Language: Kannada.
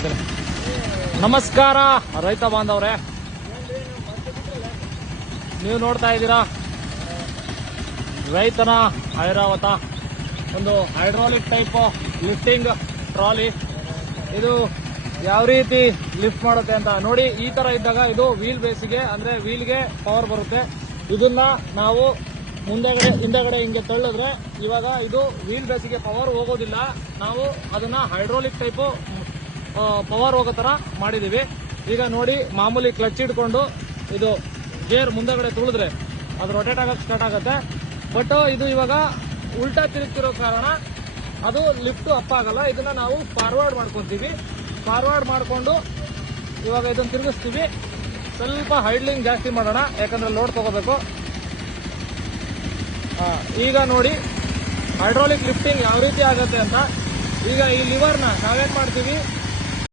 ಅಂತಾನೆ. ನಮಸ್ಕಾರ ರೈತ ಬಾಂಧವ್ರೆ, ನೀವು ನೋಡ್ತಾ ಇದ್ದೀರಾ ರೈತನ ಐರಾವತ, ಒಂದು ಹೈಡ್ರಾಲಿಕ್ ಟೈಪ್ ಲಿಫ್ಟಿಂಗ್ ಟ್ರಾಲಿ. ಇದು ಯಾವ ರೀತಿ ಲಿಫ್ಟ್ ಮಾಡುತ್ತೆ ಅಂತ ನೋಡಿ. ಈ ತರ ಇದ್ದಾಗ ಇದು ವೀಲ್ ಬೇಸಿಗೆ, ಅಂದ್ರೆ ವೀಲ್ಗೆ ಪವರ್ ಬರುತ್ತೆ. ಇದನ್ನ ನಾವು ಹಿಂದೆಗಡೆ ಹಿಂಗೆ ತಳ್ಳಿದ್ರೆ ಇವಾಗ ಇದು ವೀಲ್ ಬೇಸಿಗೆ ಪವರ್ ಹೋಗೋದಿಲ್ಲ. ನಾವು ಅದನ್ನ ಹೈಡ್ರಾಲಿಕ್ ಟೈಪ್ ಪವರ್ ಹೋಗೋ ತರ ಮಾಡಿದೀವಿ. ಈಗ ನೋಡಿ, ಮಾಮೂಲಿ ಕ್ಲಚ್ ಹಿಡ್ಕೊಂಡು ಇದು ಗೇರ್ ಮುಂದೆಗಡೆ ತುಳಿದ್ರೆ ಅದು ರೊಟೇಟ್ ಆಗಕ್ಕೆ ಸ್ಟಾರ್ಟ್ ಆಗುತ್ತೆ. ಬಟ್ ಇದು ಇವಾಗ ಉಲ್ಟಾ ತಿರುಗ್ತಿರೋ ಕಾರಣ ಅದು ಲಿಫ್ಟ್ ಅಪ್ ಆಗಲ್ಲ. ಇದನ್ನ ನಾವು ಫಾರ್ವರ್ಡ್ ಮಾಡ್ಕೊಂತೀವಿ. ಫಾರ್ವರ್ಡ್ ಮಾಡ್ಕೊಂಡು ಇವಾಗ ಇದನ್ನ ತಿರುಗಿಸ್ತೀವಿ. ಸ್ವಲ್ಪ ಹೈಡ್ಲಿಂಗ್ ಜಾಸ್ತಿ ಮಾಡೋಣ, ಯಾಕಂದ್ರೆ ಲೋಡ್ ತಗೋಬೇಕು. ಈಗ ನೋಡಿ ಹೈಡ್ರಾಲಿಕ್ ಲಿಫ್ಟಿಂಗ್ ಯಾವ ರೀತಿ ಆಗುತ್ತೆ ಅಂತ. ಈಗ ಈ ಲಿವರ್ನ ನಾವೇನ್ ಮಾಡ್ತೀವಿ,